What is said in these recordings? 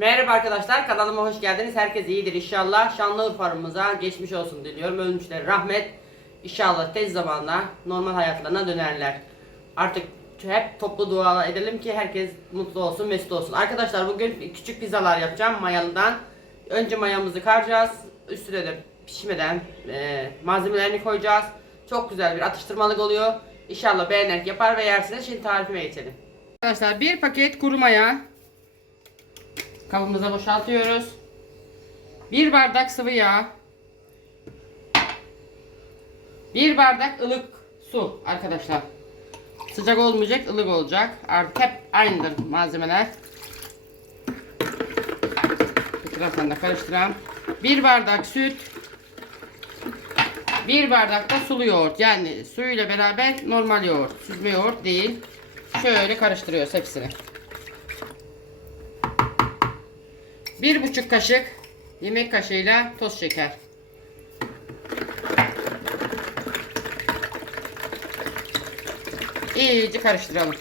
Merhaba arkadaşlar kanalıma hoş geldiniz. Herkes iyidir inşallah. Şanlıurfa'mıza geçmiş olsun diliyorum. Ölmüşler rahmet. İnşallah tez zamanda normal hayatlarına dönerler. Artık hep toplu dua edelim ki herkes mutlu olsun, mesut olsun. Arkadaşlar bugün küçük pizzalar yapacağım mayalıdan. Önce mayamızı karacağız. Üstüne de pişmeden e, malzemelerini koyacağız. Çok güzel bir atıştırmalık oluyor. İnşallah beğenerek yapar ve yersiniz. Şimdi tarifime geçelim. Arkadaşlar bir paket kuru maya kabımıza boşaltıyoruz. Bir bardak sıvı yağ. Bir bardak ılık su arkadaşlar. Sıcak olmayacak, ılık olacak. Artık hep aynıdır malzemeler. Taraftan da karıştıralım. Bir bardak süt. Bir bardak da sulu yoğurt. Yani suyuyla beraber normal yoğurt. Süzme yoğurt değil. Şöyle karıştırıyoruz hepsini. Bir buçuk kaşık yemek kaşığıyla toz şeker. İyice karıştıralım.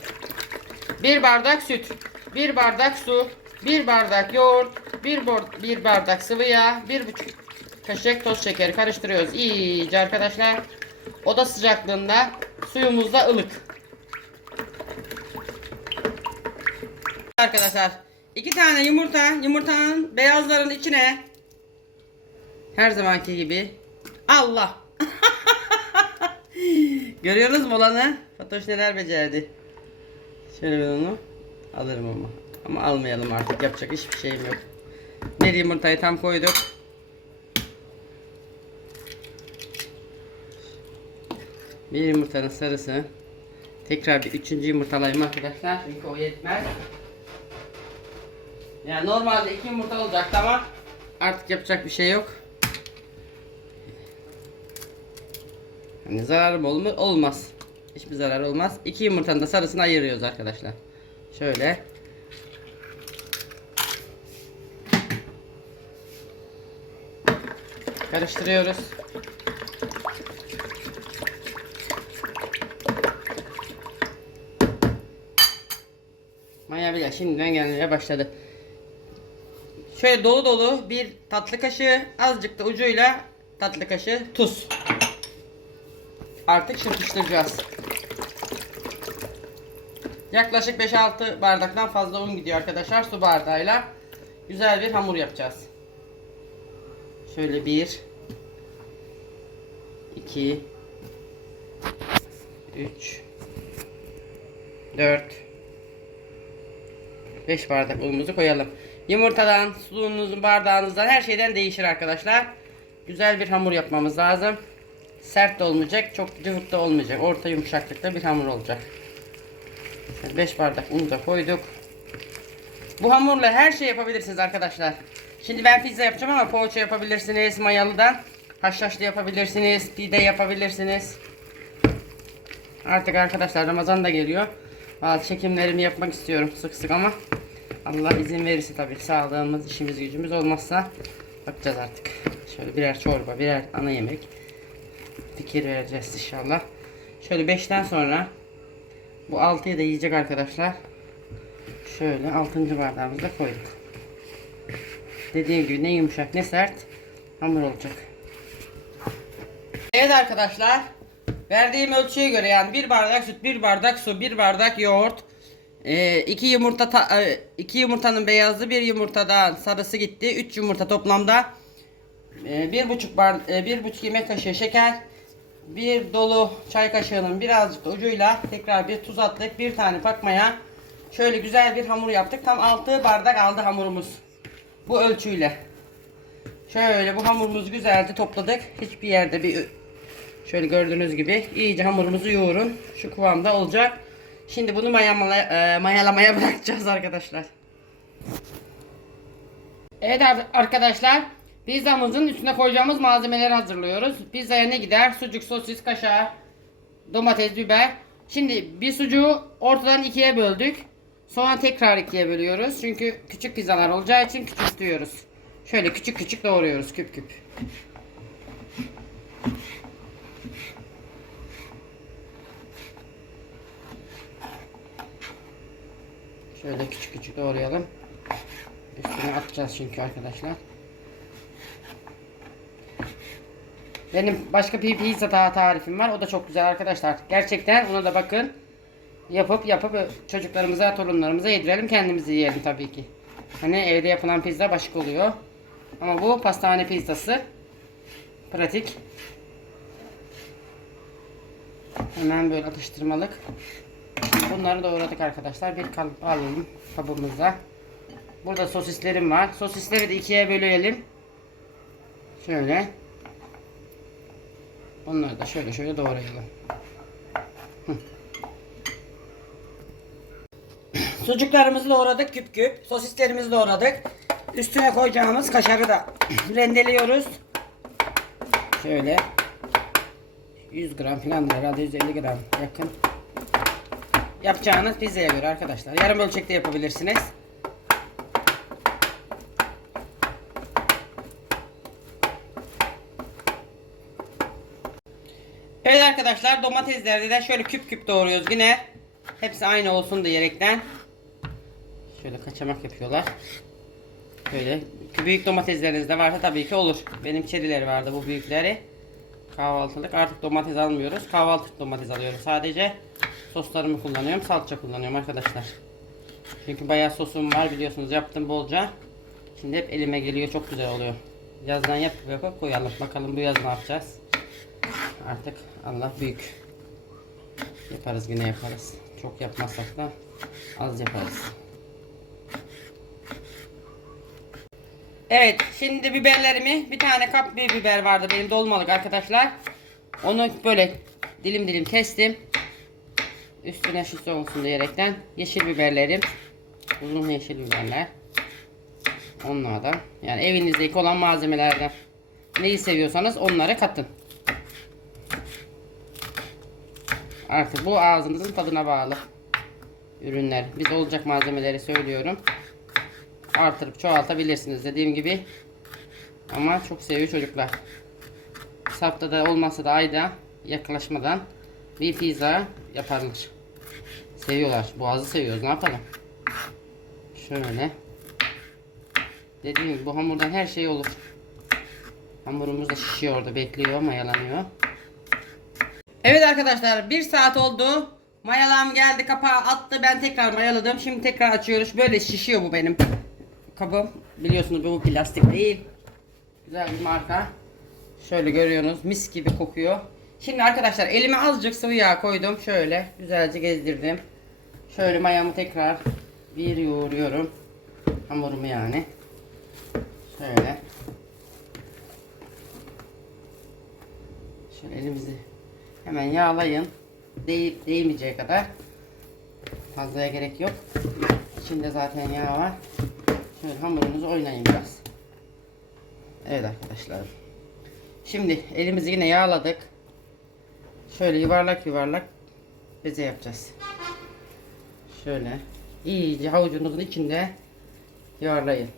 Bir bardak süt, bir bardak su, bir bardak yoğurt, bir, bir bardak sıvı yağ, bir buçuk kaşık toz şekeri karıştırıyoruz. İyice arkadaşlar. Oda sıcaklığında suyumuz da ılık. Arkadaşlar iki tane yumurta yumurtanın beyazların içine her zamanki gibi Allah Görüyorsunuz mu olanı? Fatoş neler becerdi. Şöyle ben onu alırım ama. Ama almayalım artık. Yapacak hiçbir şeyim yok. Bir yumurtayı tam koyduk. Bir yumurtanın sarısı. Tekrar bir üçüncü yumurtalayayım arkadaşlar. Çünkü o yetmez. Yani normalde iki yumurta olacaktı ama artık yapacak bir şey yok. Hani zararı bol mu? Olmaz. Hiçbir zarar olmaz. İki yumurtanın da sarısını ayırıyoruz arkadaşlar. Şöyle. Karıştırıyoruz. Maya bile şimdiden gelmeye başladı. Şöyle dolu dolu bir tatlı kaşığı, azıcık da ucuyla tatlı kaşığı tuz. Artık çırpıştıracağız. Yaklaşık 5-6 bardaktan fazla un gidiyor arkadaşlar su bardağıyla. Güzel bir hamur yapacağız. Şöyle 1 2 3 4 5 bardak unumuzu koyalım. Yumurtadan, suyunuzun bardağınızdan her şeyden değişir arkadaşlar. Güzel bir hamur yapmamız lazım. Sert de olmayacak, çok cıvık da olmayacak. Orta yumuşaklıkta bir hamur olacak. 5 bardak unu da koyduk. Bu hamurla her şey yapabilirsiniz arkadaşlar. Şimdi ben pizza yapacağım ama poğaça yapabilirsiniz mayalıdan. Haşhaşlı yapabilirsiniz, pide yapabilirsiniz. Artık arkadaşlar Ramazan da geliyor. Bazı çekimlerimi yapmak istiyorum sık sık ama Allah izin verirse tabii sağlığımız, işimiz gücümüz olmazsa bakacağız artık. Şöyle birer çorba, birer ana yemek fikir vereceğiz inşallah. Şöyle 5'ten sonra bu 6'yı da yiyecek arkadaşlar. Şöyle 6. bardağımızı da koyduk. Dediğim gibi ne yumuşak ne sert hamur olacak. Evet arkadaşlar. Verdiğim ölçüye göre yani bir bardak süt, bir bardak su, bir bardak yoğurt, e, iki yumurta, ta- e, iki yumurtanın beyazı, bir yumurtadan sarısı gitti. Üç yumurta toplamda e, bir buçuk bar, e, bir buçuk yemek kaşığı şeker, bir dolu çay kaşığının birazcık ucuyla tekrar bir tuz attık. Bir tane pakmaya şöyle güzel bir hamur yaptık. Tam 6 bardak aldı hamurumuz. Bu ölçüyle. Şöyle bu hamurumuzu güzelce topladık. Hiçbir yerde bir şöyle gördüğünüz gibi iyice hamurumuzu yoğurun. Şu kıvamda olacak. Şimdi bunu mayamala, e, mayalamaya bırakacağız arkadaşlar. Evet ar- arkadaşlar. Pizzamızın üstüne koyacağımız malzemeleri hazırlıyoruz. Pizzaya ne gider? Sucuk, sosis, kaşar, domates, biber. Şimdi bir sucuğu ortadan ikiye böldük. Sonra tekrar ikiye bölüyoruz. Çünkü küçük pizzalar olacağı için küçültüyoruz. Şöyle küçük küçük doğruyoruz küp küp. Şöyle küçük küçük doğrayalım. Üstüne atacağız çünkü arkadaşlar. Benim başka bir pizza daha tarifim var. O da çok güzel arkadaşlar. Gerçekten ona da bakın. Yapıp yapıp çocuklarımıza, torunlarımıza yedirelim. Kendimiz yiyelim tabii ki. Hani evde yapılan pizza başka oluyor. Ama bu pastane pizzası. Pratik. Hemen böyle atıştırmalık. Bunları doğradık arkadaşlar. Bir kalıp alalım kabımıza. Burada sosislerim var. Sosisleri de ikiye bölelim. Şöyle. Onları da şöyle şöyle doğrayalım. Sucuklarımızı doğradık küp küp. Sosislerimizi doğradık. Üstüne koyacağımız kaşarı da rendeliyoruz. Şöyle. 100 gram falan herhalde 150 gram yakın. Yapacağınız pizzaya göre arkadaşlar. Yarım ölçekte yapabilirsiniz. Evet arkadaşlar domatesleri de şöyle küp küp doğruyoruz yine. Hepsi aynı olsun diyerekten. Şöyle kaçamak yapıyorlar. Böyle büyük domatesleriniz de varsa tabii ki olur. Benim çerileri vardı bu büyükleri. Kahvaltılık artık domates almıyoruz. Kahvaltılık domates alıyorum sadece. Soslarımı kullanıyorum. Salça kullanıyorum arkadaşlar. Çünkü bayağı sosum var biliyorsunuz yaptım bolca. Şimdi hep elime geliyor çok güzel oluyor. Yazdan yapıp yapıp koyalım. Bakalım bu yaz ne yapacağız. Artık Allah büyük. Yaparız yine yaparız. Çok yapmazsak da az yaparız. Evet şimdi biberlerimi bir tane kap bir biber vardı benim dolmalık arkadaşlar. Onu böyle dilim dilim kestim. Üstüne şişe olsun diyerekten yeşil biberlerim. Uzun yeşil biberler. Onlardan yani evinizdeki olan malzemelerden neyi seviyorsanız onları katın. Artık bu ağzınızın tadına bağlı ürünler. Biz olacak malzemeleri söylüyorum. Artırıp çoğaltabilirsiniz dediğim gibi. Ama çok seviyor çocuklar. Haftada olmasa da ayda yaklaşmadan bir pizza yaparlar. Seviyorlar. Boğazı seviyoruz. Ne yapalım? Şöyle. Dediğim gibi bu hamurdan her şey olur. Hamurumuz da şişiyor orada bekliyor mayalanıyor. Evet arkadaşlar bir saat oldu. Mayalam geldi kapağı attı ben tekrar mayaladım. Şimdi tekrar açıyoruz. Böyle şişiyor bu benim kabım. Biliyorsunuz bu plastik değil. Güzel bir marka. Şöyle görüyorsunuz mis gibi kokuyor. Şimdi arkadaşlar elime azıcık sıvı yağ koydum. Şöyle güzelce gezdirdim. Şöyle mayamı tekrar bir yoğuruyorum. Hamurumu yani. Şöyle. Şöyle elimizi hemen yağlayın. Değip değmeyeceği kadar. Fazlaya gerek yok. İçinde zaten yağ var. Şöyle hamurunuzu oynayın biraz. Evet arkadaşlar. Şimdi elimizi yine yağladık. Şöyle yuvarlak yuvarlak beze yapacağız. Şöyle iyice havucunuzun içinde yuvarlayın.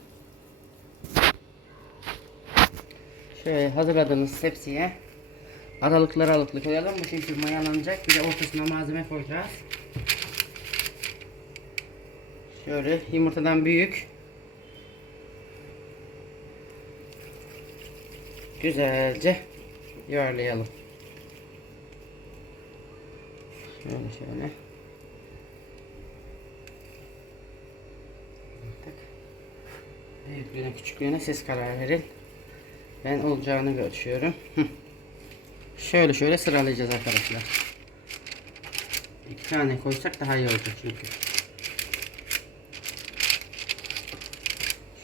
Şöyle hazırladığınız tepsiye aralıklar aralıklı koyalım. Bu çünkü mayalanacak. Bir de ortasına malzeme koyacağız. Şöyle yumurtadan büyük. Güzelce yuvarlayalım. Şöyle şöyle. Büyüklüğüne küçüklüğüne ses karar verin. Ben olacağını ölçüyorum. Şöyle şöyle sıralayacağız arkadaşlar. İki tane koysak daha iyi olacak çünkü.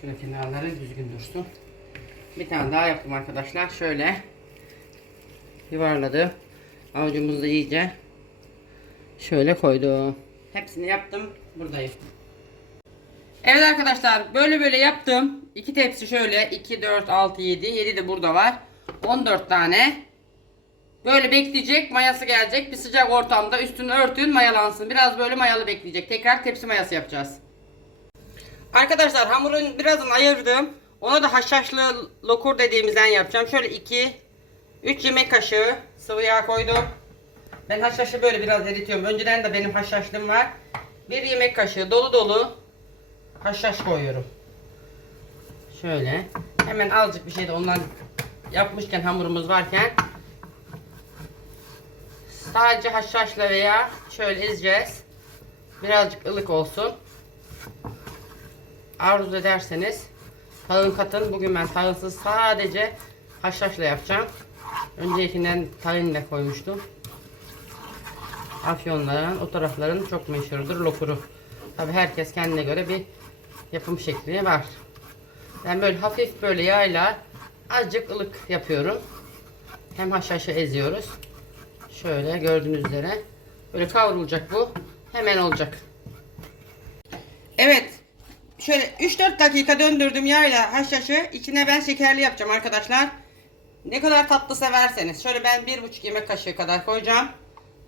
Şöyle kenarları düzgün dursun. Bir tane daha yaptım arkadaşlar. Şöyle yuvarladım. Avucumuzu da iyice şöyle koydum. Hepsini yaptım. Buradayım. Evet arkadaşlar böyle böyle yaptım. İki tepsi şöyle 2 4 6 7 7 de burada var. 14 tane. Böyle bekleyecek. Mayası gelecek. Bir sıcak ortamda üstünü örtün mayalansın. Biraz böyle mayalı bekleyecek. Tekrar tepsi mayası yapacağız. Arkadaşlar hamurun birazını ayırdım. Ona da haşhaşlı lokur dediğimizden yapacağım. Şöyle 2 3 yemek kaşığı sıvı yağ koydum. Ben haşhaşı böyle biraz eritiyorum. Önceden de benim haşhaşlım var. Bir yemek kaşığı dolu dolu haşhaş koyuyorum. Şöyle. Hemen azıcık bir şey de ondan yapmışken hamurumuz varken sadece haşhaşla veya şöyle ezeceğiz. Birazcık ılık olsun. Arzu ederseniz tahın katın. Bugün ben tahınsız sadece haşhaşla yapacağım. Öncekinden tahinle koymuştum. Afyonların o tarafların çok meşhurdur lokuru. Tabi herkes kendine göre bir yapım şekli var. Ben böyle hafif böyle yağla azıcık ılık yapıyorum. Hem haşhaşı eziyoruz. Şöyle gördüğünüz üzere. Böyle kavrulacak bu. Hemen olacak. Evet. Şöyle 3-4 dakika döndürdüm yağla haşhaşı. İçine ben şekerli yapacağım arkadaşlar. Ne kadar tatlı severseniz. Şöyle ben 1,5 yemek kaşığı kadar koyacağım.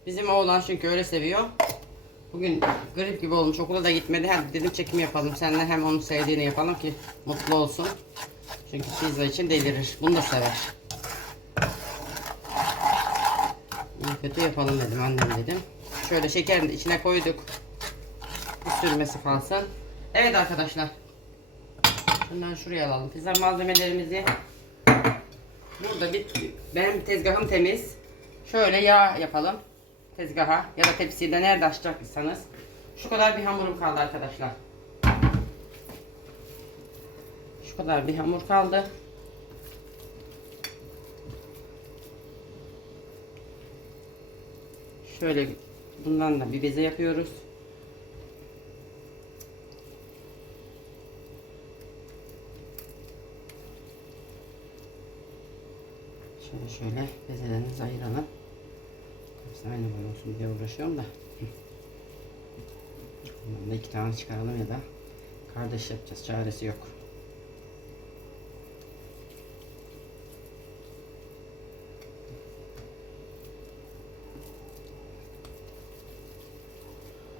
Bizim oğlan çünkü öyle seviyor. Bugün grip gibi olmuş. Okula da gitmedi. Hadi dedim çekim yapalım. Seninle hem onun sevdiğini yapalım ki mutlu olsun. Çünkü pizza için delirir. Bunu da sever. İyi kötü yapalım dedim annem dedim. Şöyle şekerini içine koyduk. Bir sürmesi kalsın. Evet arkadaşlar. Bundan şuraya alalım. Pizza malzemelerimizi Burada bir benim tezgahım temiz. Şöyle yağ yapalım. Tezgaha ya da tepsiye nerede açacaksanız. Şu kadar bir hamurum kaldı arkadaşlar. Şu kadar bir hamur kaldı. Şöyle bundan da bir beze yapıyoruz. Şöyle şöyle bezelerinizi ayıralım. Aynı boy olsun diye uğraşıyorum da. Bundan da iki tane çıkaralım ya da kardeş yapacağız. Çaresi yok.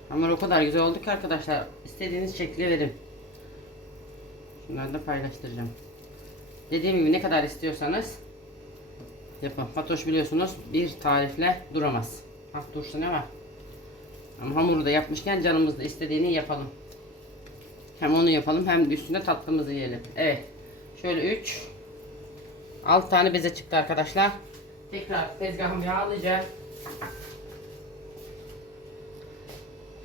Hamur o kadar güzel oldu ki arkadaşlar. İstediğiniz şekli verin. Şunları da paylaştıracağım. Dediğim gibi ne kadar istiyorsanız yapın. Fatoş biliyorsunuz bir tarifle duramaz. Ha dursa ne var? Ama hamuru da yapmışken canımız da istediğini yapalım. Hem onu yapalım hem de üstünde tatlımızı yiyelim. Evet. Şöyle 3 6 tane beze çıktı arkadaşlar. Tekrar tezgahımı yağlayacağım.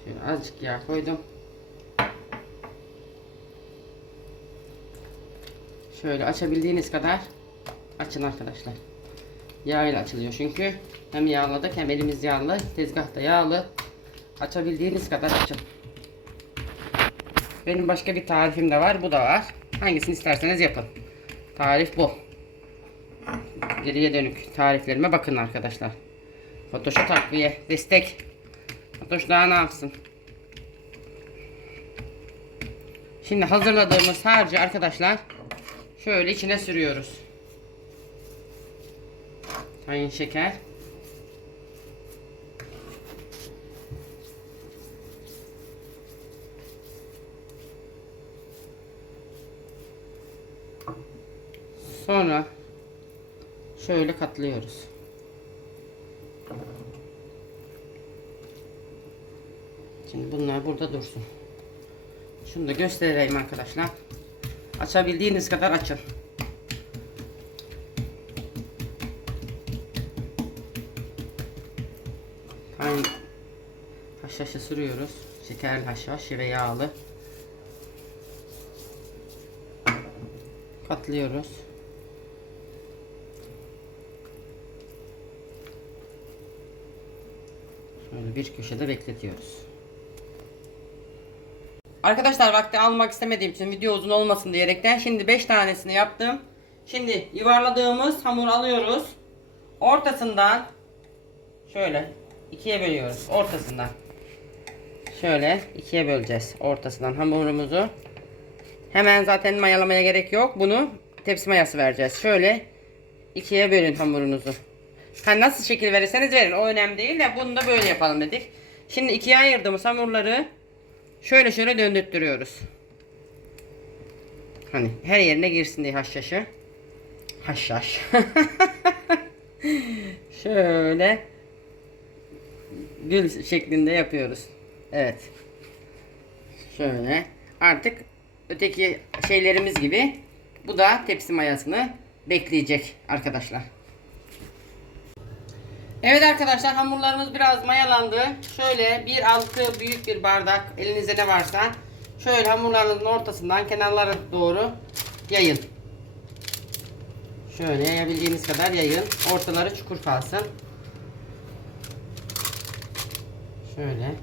Şöyle azıcık yağ koydum. Şöyle açabildiğiniz kadar açın arkadaşlar. Yağ ile açılıyor çünkü. Hem yağladık hem elimiz yağlı. Tezgah da yağlı. Açabildiğiniz kadar açın. Benim başka bir tarifim de var. Bu da var. Hangisini isterseniz yapın. Tarif bu. Geriye dönük tariflerime bakın arkadaşlar. Fotoşa takviye. Destek. Fotoş daha ne yapsın? Şimdi hazırladığımız harcı arkadaşlar şöyle içine sürüyoruz. Tayin şeker. Sonra şöyle katlıyoruz. Şimdi bunlar burada dursun. Şunu da göstereyim arkadaşlar. Açabildiğiniz kadar açın. Aynı haşhaşı sürüyoruz. Şekerli haşhaş ve yağlı. Katlıyoruz. Şöyle bir köşede bekletiyoruz. Arkadaşlar vakti almak istemediğim için video uzun olmasın diyerekten şimdi 5 tanesini yaptım. Şimdi yuvarladığımız hamur alıyoruz. Ortasından şöyle ikiye bölüyoruz. Ortasından. Şöyle ikiye böleceğiz. Ortasından hamurumuzu. Hemen zaten mayalamaya gerek yok. Bunu tepsi mayası vereceğiz. Şöyle ikiye bölün hamurunuzu. Ha nasıl şekil verirseniz verin. O önemli değil de bunu da böyle yapalım dedik. Şimdi ikiye ayırdığımız hamurları şöyle şöyle döndürtüyoruz. Hani her yerine girsin diye haşhaşı. Haşhaş. şöyle gül şeklinde yapıyoruz. Evet. Şöyle. Artık öteki şeylerimiz gibi Bu da tepsi mayasını bekleyecek arkadaşlar. Evet arkadaşlar hamurlarımız biraz mayalandı. Şöyle bir altı büyük bir bardak elinizde ne varsa şöyle hamurlarınızın ortasından kenarlara doğru yayın. Şöyle yayabildiğiniz kadar yayın. Ortaları çukur kalsın. Şöyle.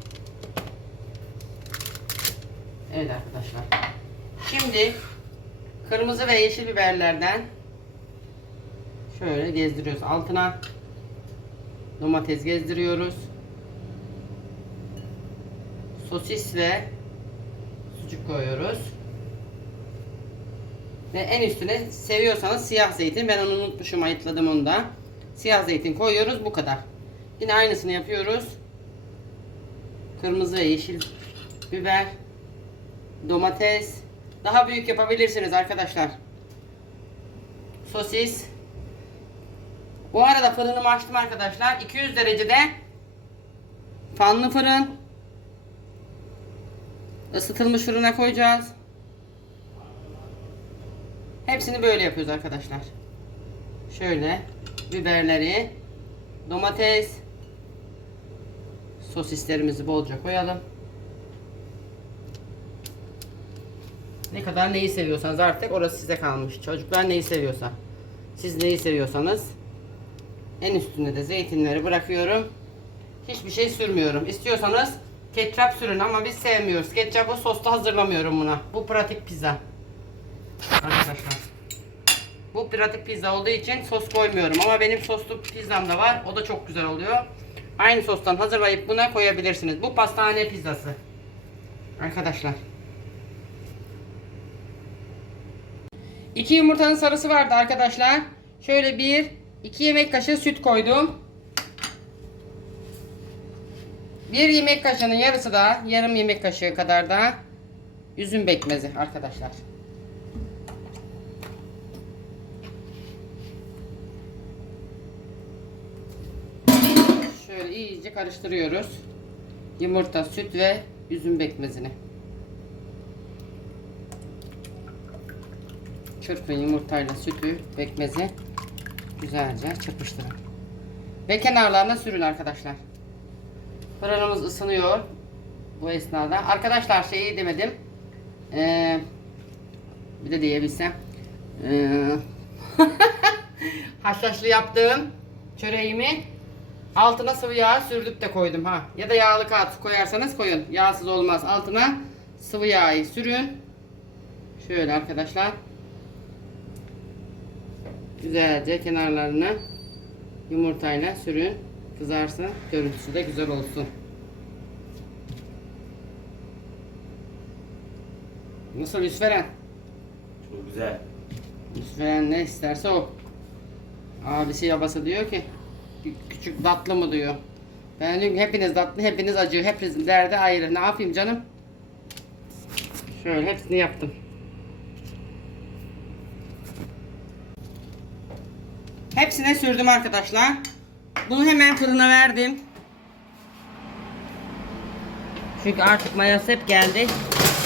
Evet arkadaşlar. Şimdi kırmızı ve yeşil biberlerden şöyle gezdiriyoruz. Altına domates gezdiriyoruz. Sosis ve sucuk koyuyoruz. Ve en üstüne seviyorsanız siyah zeytin. Ben onu unutmuşum ayıtladım onu da. Siyah zeytin koyuyoruz bu kadar. Yine aynısını yapıyoruz. Kırmızı ve yeşil biber. Domates. Daha büyük yapabilirsiniz arkadaşlar. Sosis. Bu arada fırınımı açtım arkadaşlar. 200 derecede fanlı fırın. Isıtılmış fırına koyacağız. Hepsini böyle yapıyoruz arkadaşlar. Şöyle biberleri, domates, sosislerimizi bolca koyalım. Ne kadar neyi seviyorsanız artık orası size kalmış. Çocuklar neyi seviyorsa. Siz neyi seviyorsanız en üstünde de zeytinleri bırakıyorum. Hiçbir şey sürmüyorum. İstiyorsanız ketçap sürün ama biz sevmiyoruz. Ketçapı sosta hazırlamıyorum buna. Bu pratik pizza. Arkadaşlar. Bu pratik pizza olduğu için sos koymuyorum. Ama benim soslu pizzam da var. O da çok güzel oluyor. Aynı sostan hazırlayıp buna koyabilirsiniz. Bu pastane pizzası. Arkadaşlar. İki yumurtanın sarısı vardı arkadaşlar. Şöyle bir, iki yemek kaşığı süt koydum. Bir yemek kaşığının yarısı da, yarım yemek kaşığı kadar da üzüm bekmezi arkadaşlar. Şöyle iyice karıştırıyoruz. Yumurta, süt ve üzüm bekmezini. Çırpın yumurtayla sütü, bekmezi güzelce çırpıştırın. Ve kenarlarına sürün arkadaşlar. Fırınımız ısınıyor bu esnada. Arkadaşlar şeyi demedim. Ee, bir de diyebilsem. Ee, haşhaşlı yaptığım çöreğimi altına sıvı yağ sürdük de koydum ha. Ya da yağlı kağıt koyarsanız koyun. Yağsız olmaz. Altına sıvı yağı sürün. Şöyle arkadaşlar. Güzelce kenarlarını yumurtayla sürün. Kızarsın. Görüntüsü de güzel olsun. Nasıl Yusuferen? Çok güzel. Yusuferen ne isterse o. Abisi yabası diyor ki küçük tatlı mı diyor. Ben diyorum hepiniz tatlı, hepiniz acı, hepiniz derdi ayrı. Ne yapayım canım? Şöyle hepsini yaptım. Hepsine sürdüm arkadaşlar. Bunu hemen fırına verdim. Çünkü artık mayası hep geldi.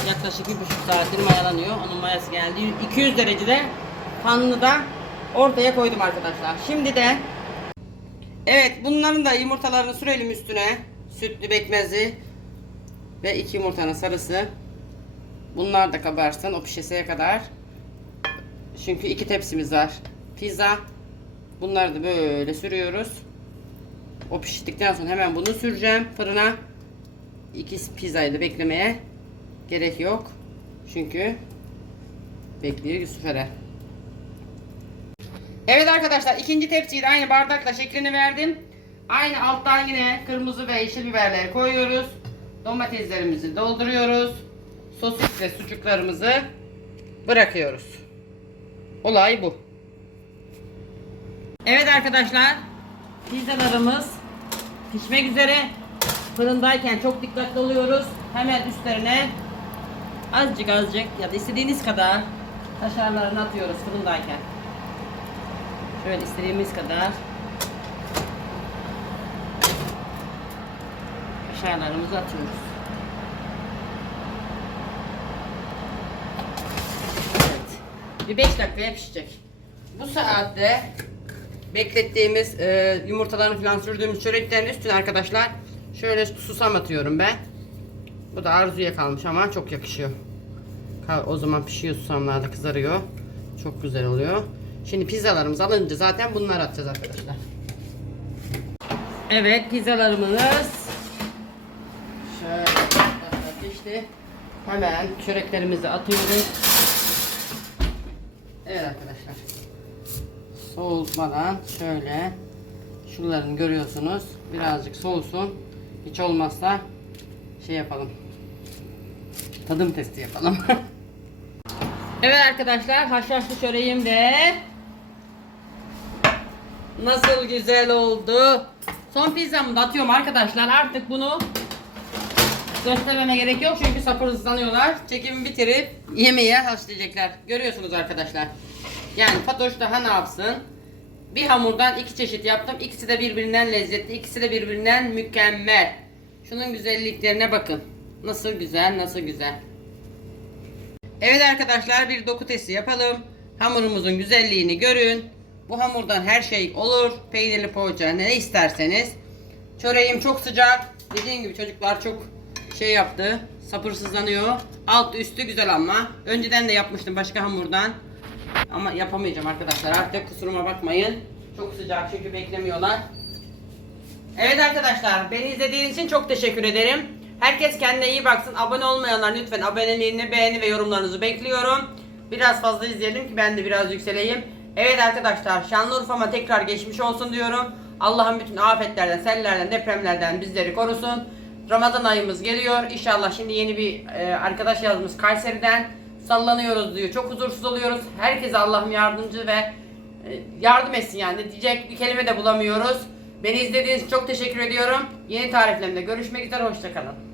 Yaklaşık bir buçuk saattir mayalanıyor. Onun mayası geldi. 200 derecede fanını da ortaya koydum arkadaşlar. Şimdi de evet bunların da yumurtalarını sürelim üstüne. Sütlü bekmezi ve iki yumurtanın sarısı. Bunlar da kabarsın o pişeseye kadar. Çünkü iki tepsimiz var. Pizza. Bunları da böyle sürüyoruz. O piştikten sonra hemen bunu süreceğim fırına. İki pizzayı da beklemeye gerek yok. Çünkü bekliyor Yusuf Eren. Evet arkadaşlar ikinci tepsiyi de aynı bardakla şeklini verdim. Aynı alttan yine kırmızı ve yeşil biberleri koyuyoruz. Domateslerimizi dolduruyoruz. Sosis ve sucuklarımızı bırakıyoruz. Olay bu. Evet arkadaşlar pizzalarımız pişmek üzere. Fırındayken çok dikkatli oluyoruz. Hemen üstlerine azıcık azıcık ya da istediğiniz kadar kaşarlarını atıyoruz fırındayken. Şöyle istediğimiz kadar kaşarlarımızı atıyoruz. Evet. Bir 5 dakikaya pişecek. Bu saatte beklettiğimiz e, yumurtalarını falan sürdüğümüz çöreklerin üstüne arkadaşlar şöyle susam atıyorum ben. Bu da arzuya kalmış ama çok yakışıyor. O zaman pişiyor susamlar da kızarıyor. Çok güzel oluyor. Şimdi pizzalarımız alınca zaten bunları atacağız arkadaşlar. Evet pizzalarımız şöyle pişti. Hemen çöreklerimizi atıyoruz. Evet arkadaşlar. Soğutmadan şöyle şunların görüyorsunuz. Birazcık soğusun. Hiç olmazsa şey yapalım. Tadım testi yapalım. evet arkadaşlar haşhaşlı çöreğim de nasıl güzel oldu. Son pizzamı da atıyorum arkadaşlar. Artık bunu göstermeme gerek yok çünkü sabırsızlanıyorlar. Çekimi bitirip yemeğe haşlayacaklar. Görüyorsunuz arkadaşlar. Yani Fatoş daha ne yapsın? Bir hamurdan iki çeşit yaptım. İkisi de birbirinden lezzetli. ikisi de birbirinden mükemmel. Şunun güzelliklerine bakın. Nasıl güzel, nasıl güzel. Evet arkadaşlar bir doku testi yapalım. Hamurumuzun güzelliğini görün. Bu hamurdan her şey olur. Peynirli poğaça ne isterseniz. Çöreğim çok sıcak. Dediğim gibi çocuklar çok şey yaptı. Sabırsızlanıyor. Alt üstü güzel ama. Önceden de yapmıştım başka hamurdan. Ama yapamayacağım arkadaşlar. Artık kusuruma bakmayın. Çok sıcak çünkü beklemiyorlar. Evet arkadaşlar beni izlediğiniz için çok teşekkür ederim. Herkes kendine iyi baksın. Abone olmayanlar lütfen aboneliğini, beğeni ve yorumlarınızı bekliyorum. Biraz fazla izleyelim ki ben de biraz yükseleyim. Evet arkadaşlar Şanlıurfa'ma tekrar geçmiş olsun diyorum. Allah'ın bütün afetlerden, sellerden, depremlerden bizleri korusun. Ramazan ayımız geliyor. İnşallah şimdi yeni bir e, arkadaş yazmış Kayseri'den. Sallanıyoruz diyor. Çok huzursuz oluyoruz. Herkese Allah'ım yardımcı ve e, yardım etsin yani. Diyecek bir kelime de bulamıyoruz. Beni izlediğiniz için çok teşekkür ediyorum. Yeni tariflerimde görüşmek üzere. Hoşçakalın.